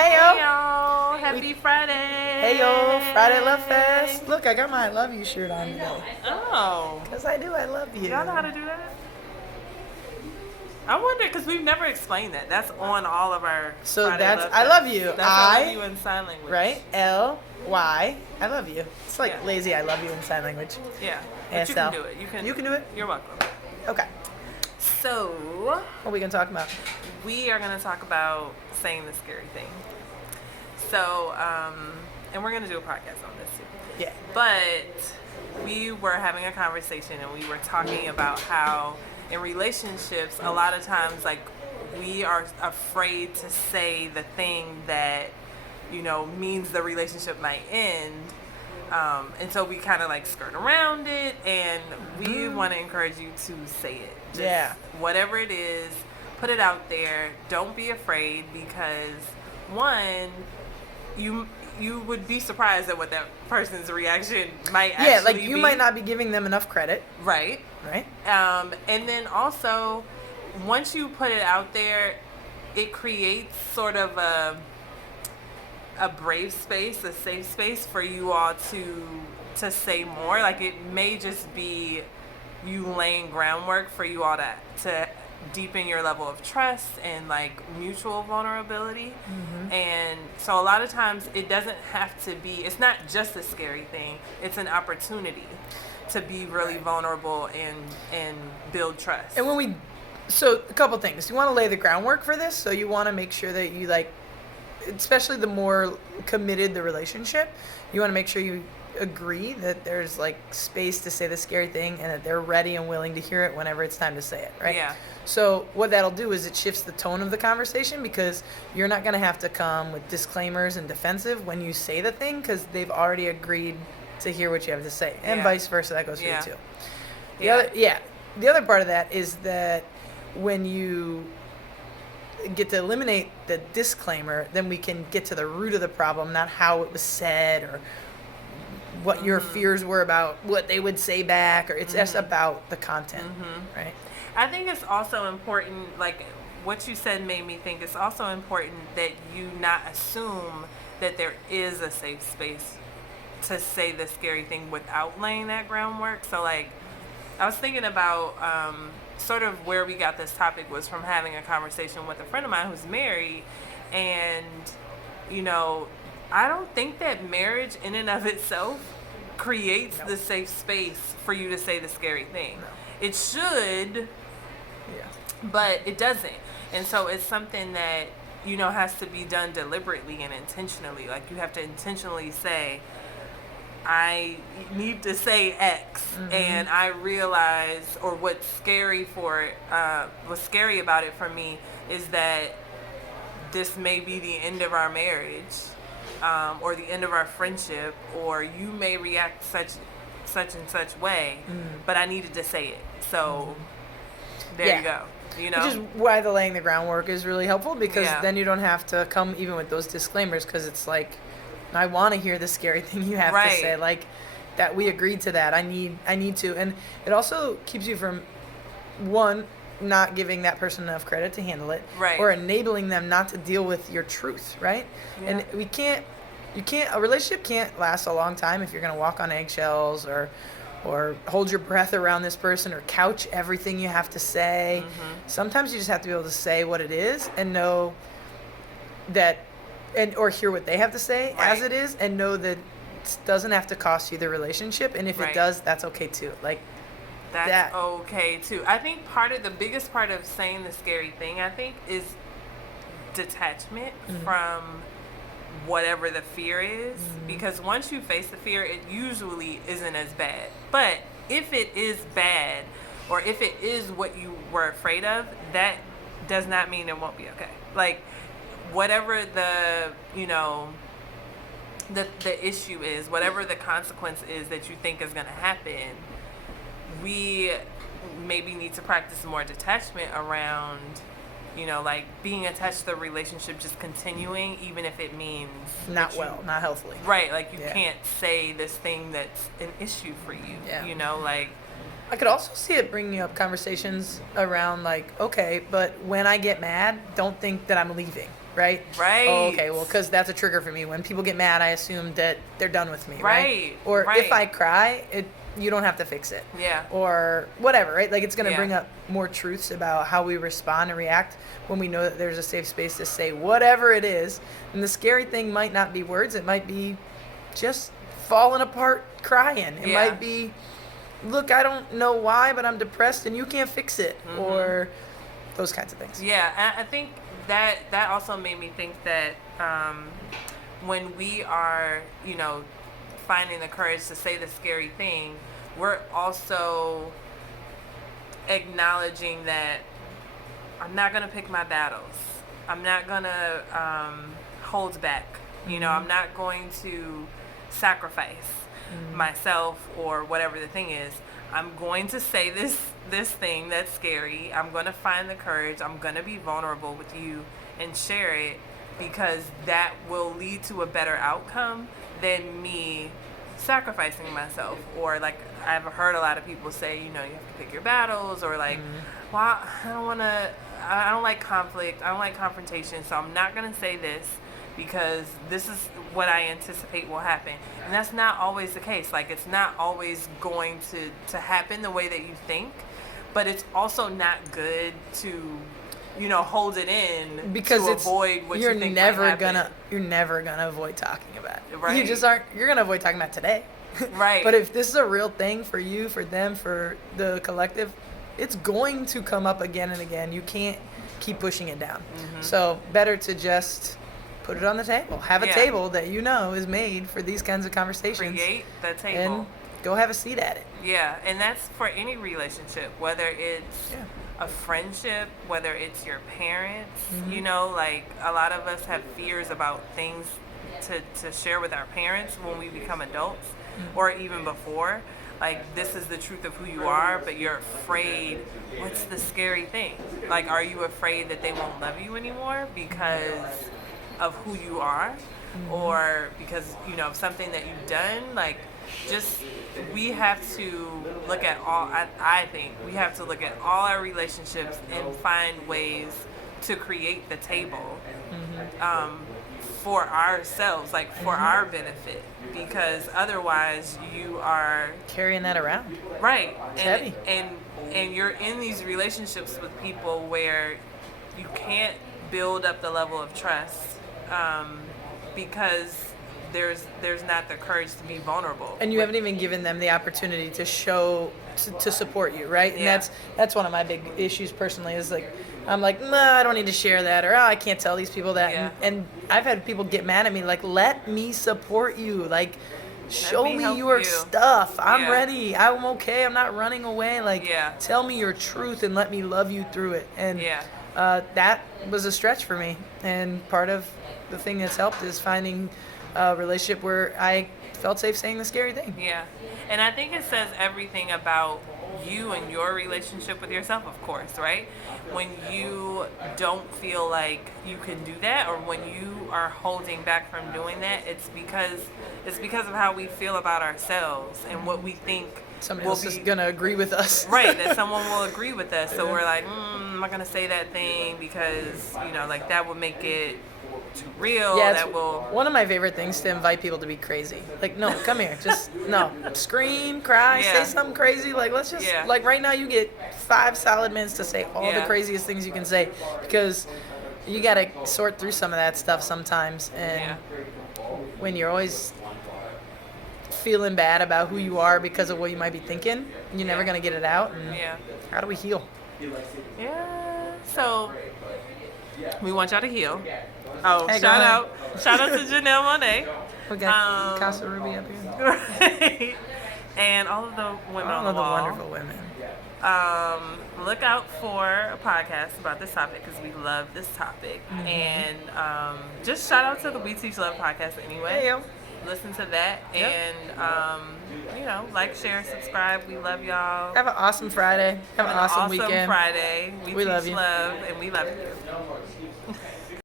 Hey Hey yo! y'all, happy Friday. Hey yo! Friday Love Fest. Look, I got my I love you shirt on today. Oh, Cause I do. I love you. y'all know how to do that? I wonder, because we've never explained that. That's on all of our So Friday that's Love I Fest. love you. That's I love you in sign language. Right? L-Y. I love you. It's like Yeah. lazy. I love you in sign language. Yeah, but you ASL. can do it. You can do it. You're welcome. Okay. So, What are we gonna talk about? we are going to talk about saying the scary thing. So, and we're going to do a podcast on this too. Yeah. But we were having a conversation and we were talking about how in relationships, a lot of times, like, we are afraid to say the thing that, means the relationship might end. And so we kind of like skirt around it, and we want to encourage you to say it. Just Yeah. Whatever it is, put it out there. Don't be afraid, because one, you would be surprised at what that person's reaction might actually be. Yeah, like you might not be giving them enough credit, Right. right? And then also, once you put it out there, it creates sort of a brave space, a safe space for you all to say more. Like, it may just be you laying groundwork for you all to deepen your level of trust and like mutual vulnerability. And so a lot of times it doesn't have to be, it's not just a scary thing, it's an opportunity to be really vulnerable and build trust. And so a couple things. You want to lay the groundwork for this, so you want to make sure that you like, especially the more committed the relationship, you want to make sure you agree that there's like space to say the scary thing and that they're ready and willing to hear it whenever it's time to say it, right? Yeah. So what that'll do is it shifts the tone of the conversation, because you're not going to have to come with disclaimers and defensive when you say the thing, because they've already agreed to hear what you have to say, and Yeah. vice versa. That goes for Yeah. you too. Yeah. The other part of that is that when you get to eliminate the disclaimer, then we can get to the root of the problem, not how it was said or what your fears were about what they would say back, or it's just about the content, right? I think it's also important, like what you said made me think it's also important that you not assume that there is a safe space to say the scary thing without laying that groundwork. So like, I was thinking about sort of where we got this topic was from having a conversation with a friend of mine who's married, and I don't think that marriage in and of itself creates the safe space for you to say the scary thing. No. It should, Yeah. but it doesn't. And so it's something that, has to be done deliberately and intentionally. Like, you have to intentionally say, I need to say X, and I realize, or what's scary about it for me is that this may be the end of our marriage, or the end of our friendship, or you may react such and such way, but I needed to say it. So there you go. Which is why the laying the groundwork is really helpful, because Yeah. then you don't have to come even with those disclaimers, because it's like, I want to hear the scary thing you have to Right. say, like that we agreed to that. I need to, and it also keeps you from, one, not giving that person enough credit to handle it, Right. or enabling them not to deal with your truth, right? Yeah. And a relationship can't last a long time if you're going to walk on eggshells or hold your breath around this person or couch everything you have to say. Sometimes you just have to be able to say what it is and know that, or hear what they have to say as Right. it is, and know that it doesn't have to cost you the relationship, and if Right. it does, that's okay too. Like, That's that. okay too. I think the biggest part of saying the scary thing, I think, is detachment from whatever the fear is. Because once you face the fear, it usually isn't as bad. But if it is bad, or if it is what you were afraid of, that does not mean it won't be okay. Like, whatever the issue is, whatever the consequence is that you think is going to happen, we maybe need to practice more detachment around, like being attached to the relationship, just continuing, even if it means not that you- not healthily. right, like you Yeah. can't say this thing that's an issue for you. Yeah. Like, I could also see it bringing up conversations around like, okay, but when I get mad, don't think that I'm leaving. right? Right. Oh, okay, well, because that's a trigger for me. When people get mad, I assume that they're done with me, right? Right, Or right. if I cry, you don't have to fix it. Yeah. Or whatever, right? Like, it's going to Yeah. bring up more truths about how we respond and react when we know that there's a safe space to say whatever it is. And the scary thing might not be words. It might be just falling apart crying. It Yeah. might be, look, I don't know why, but I'm depressed and you can't fix it. Or those kinds of things. Yeah, I think that also made me think that when we are, finding the courage to say the scary thing, we're also acknowledging that I'm not going to pick my battles. I'm not going to hold back. I'm not going to sacrifice myself or whatever the thing is. I'm going to say this thing that's scary. I'm going to find the courage. I'm going to be vulnerable with you and share it, because that will lead to a better outcome than me sacrificing myself. Or like I've heard a lot of people say, you have to pick your battles, or like, well, I don't like conflict. I don't like confrontation. So I'm not going to say this because this is what I anticipate will happen. And that's not always the case. Like, it's not always going to happen the way that you think, but it's also not good to, hold it in because to avoid what you think might happen. You're never gonna avoid talking about it. Right. You just aren't. You're gonna avoid talking about it today. Right. But if this is a real thing for you, for them, for the collective, it's going to come up again and again. You can't keep pushing it down. So better to just put it on the table. Have a table that is made for these kinds of conversations. Create the table. And go have a seat at it. Yeah, and that's for any relationship, whether it's a friendship, whether it's your parents. Like a lot of us have fears about things to share with our parents when we become adults, or even before. Like, this is the truth of who you are, but you're afraid. What's the scary thing? Like, are you afraid that they won't love you anymore because of who you are, or because of something that you've done? Like, we have to look at I think we have to look at all our relationships and find ways to create the table for ourselves, like for our benefit, because otherwise you are carrying that around. Right. It's heavy. And you're in these relationships with people where you can't build up the level of trust because there's not the courage to be vulnerable. And you haven't even given them the opportunity to show to support you, right? And that's one of my big issues personally, is like, I'm like, nah, I don't need to share that, or I can't tell these people that. Yeah. And I've had people get mad at me, like, let me support you. Like, show me help your you. stuff. I'm Yeah. ready. I'm okay. I'm not running away. Like, Yeah. tell me your truth and let me love you through it. And Yeah. that was a stretch for me. And part of the thing that's helped is finding a relationship where I felt safe saying the scary thing. Yeah. And I think it says everything about you and your relationship with yourself, of course, right? When you don't feel like you can do that, or when you are holding back from doing that, it's because of how we feel about ourselves and what we think Somebody will else is going to agree with us. Right, that someone will agree with us. So we're like, I'm not going to say that thing because, like, that would make it too real. Yeah, That will... one of my favorite things to invite people to be crazy. Like, no, come here. Just, no. Scream, cry, Yeah. say something crazy. Like, let's just, like, right now you get 5 solid minutes to say all the craziest things you can say, because you got to sort through some of that stuff sometimes. And when you're always feeling bad about who you are because of what you might be thinking, you're never going to get it out. And how do we heal? Yeah. So we want y'all to heal. Oh, Hey, shout out to Janelle Monáe. We got Casa Ruby up here. Right. And all of the women on the All wall. the wonderful women. Look out for a podcast about this topic because we love this topic. And just shout out to the We Teach Love podcast anyway. Hey, yo. Listen to that. Yep. And, like, share, subscribe. We love y'all. Have an awesome Friday. Have an awesome weekend. Friday. We love teach you. love, and we love you.